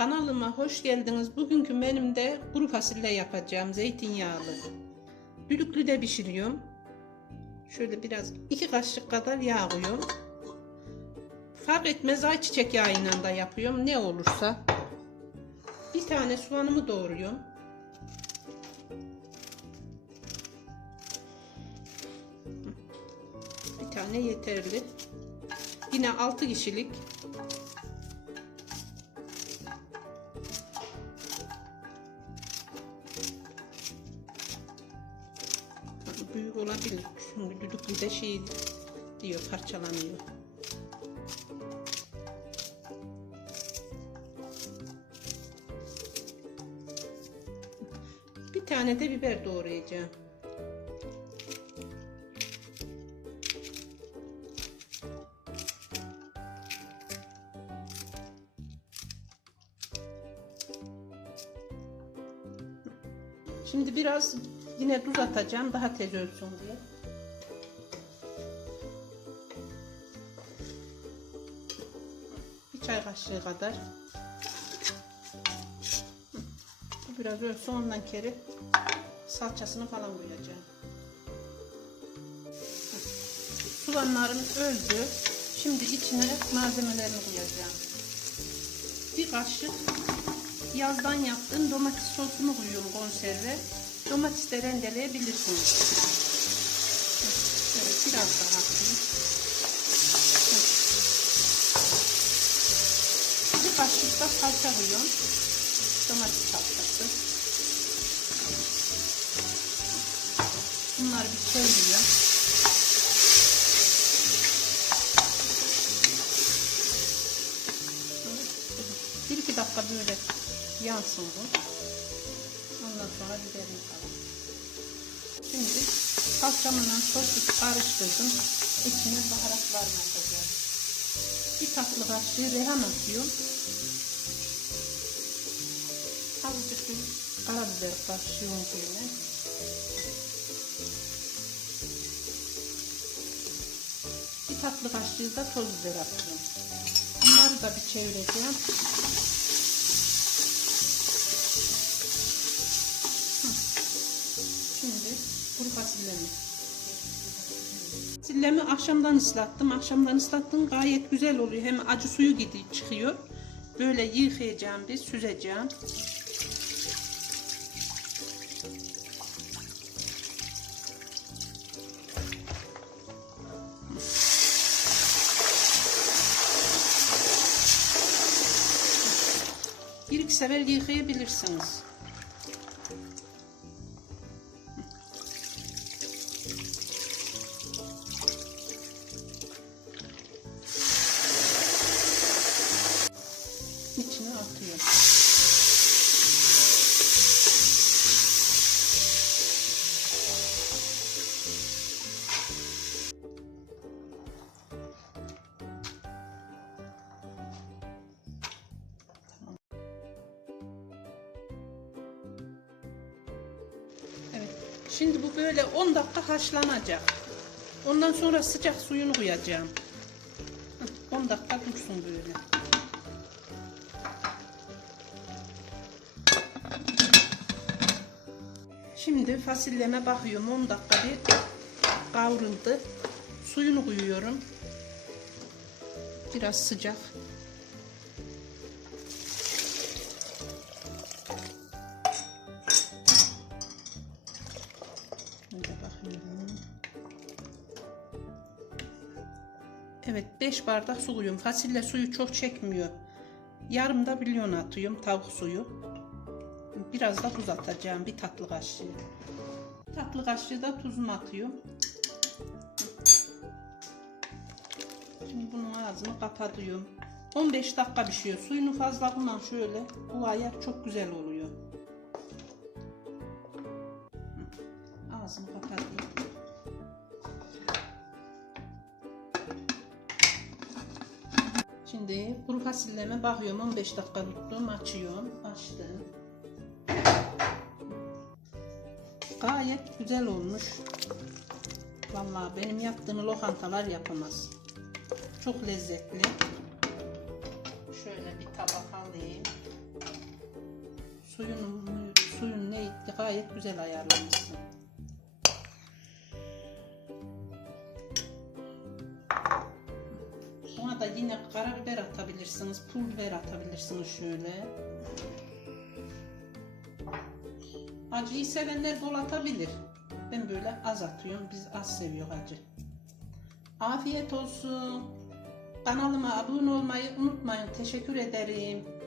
Kanalıma hoş geldiniz. Bugünkü menümde kuru fasulye yapacağım. Zeytinyağlı. Düdüklüde pişiriyorum. Şöyle biraz iki kaşık kadar yağ koyuyorum. Fark etmez ayçiçek yağıyla da yapıyorum. Ne olursa. Bir tane soğanımı doğruyorum. Bir tane yeterli. Yine 6 kişilik. Büyük olabilir. Çünkü düdüklü de şey diyor parçalanıyor. Bir tane de biber doğrayacağım. Şimdi biraz yine tuz atacağım daha tez ölsün diye. Bir çay kaşığı kadar. Bu biraz ölsün ondan kere salçasını falan koyacağım. Soğanlarım öldü. Şimdi içine malzemelerini koyacağım. Bir kaşık yazdan yaptığım domates sosunu koyuyorum konserve. Domates de rendeleyebilirsiniz. Şöyle biraz daha. Bir kaşık da salça koyuyorum. Domates salçası. Bunları bir çeviriyorum. Bir iki dakika böyle yansın bu. Sonra biberini falan. Şimdi salçamla sosu karıştırdım. İçine baharatlarını atacağım. Bir tatlı kaşığı rehan atıyorum. Azıcık bir karabiber kaşıyorum böyle. Bir tatlı kaşığı da toz biber atıyorum. Bunları da bir çevireceğim. Fasulyemi. Fasulyemi akşamdan ıslattım. Akşamdan ıslattım gayet güzel oluyor. Hem acı suyu gidiyor çıkıyor. Böyle yıkayacağım bir süzeceğim. Bir iki sefer yıkayabilirsiniz. Şimdi bu böyle 10 dakika haşlanacak. Ondan sonra sıcak suyunu koyacağım. Heh, 10 dakika dursun böyle. Şimdi fasulyeme bakıyorum 10 dakika bir kavruldu. Suyunu koyuyorum. Biraz sıcak. Evet 5 bardak su. Fasulye suyu çok çekmiyor. Yarım da bilyon atıyorum tavuk suyu. Biraz da tuz atacağım. Bir tatlı kaşığı. Tatlı kaşığı da tuzumu atıyorum. Şimdi bunun ağzını kapatıyorum. 15 dakika pişiyor. Suyunu fazla bundan şöyle. Bu ayar çok güzel oluyor. Şimdi kuru fasulyeme bakıyorum 15 dakika tuttum açıyorum açtım Gayet güzel olmuş. Vallahi benim yaptığım lokantalar yapamaz. Çok lezzetli. Şöyle bir tabak alayım. suyun suyun ne gayet güzel ayarlamışsın. Da yine karabiber atabilirsiniz, pul biber atabilirsiniz şöyle. Acıyı sevenler bol atabilir. Ben böyle az atıyorum. Biz az seviyor acı. Afiyet olsun. Kanalıma abone olmayı unutmayın. Teşekkür ederim.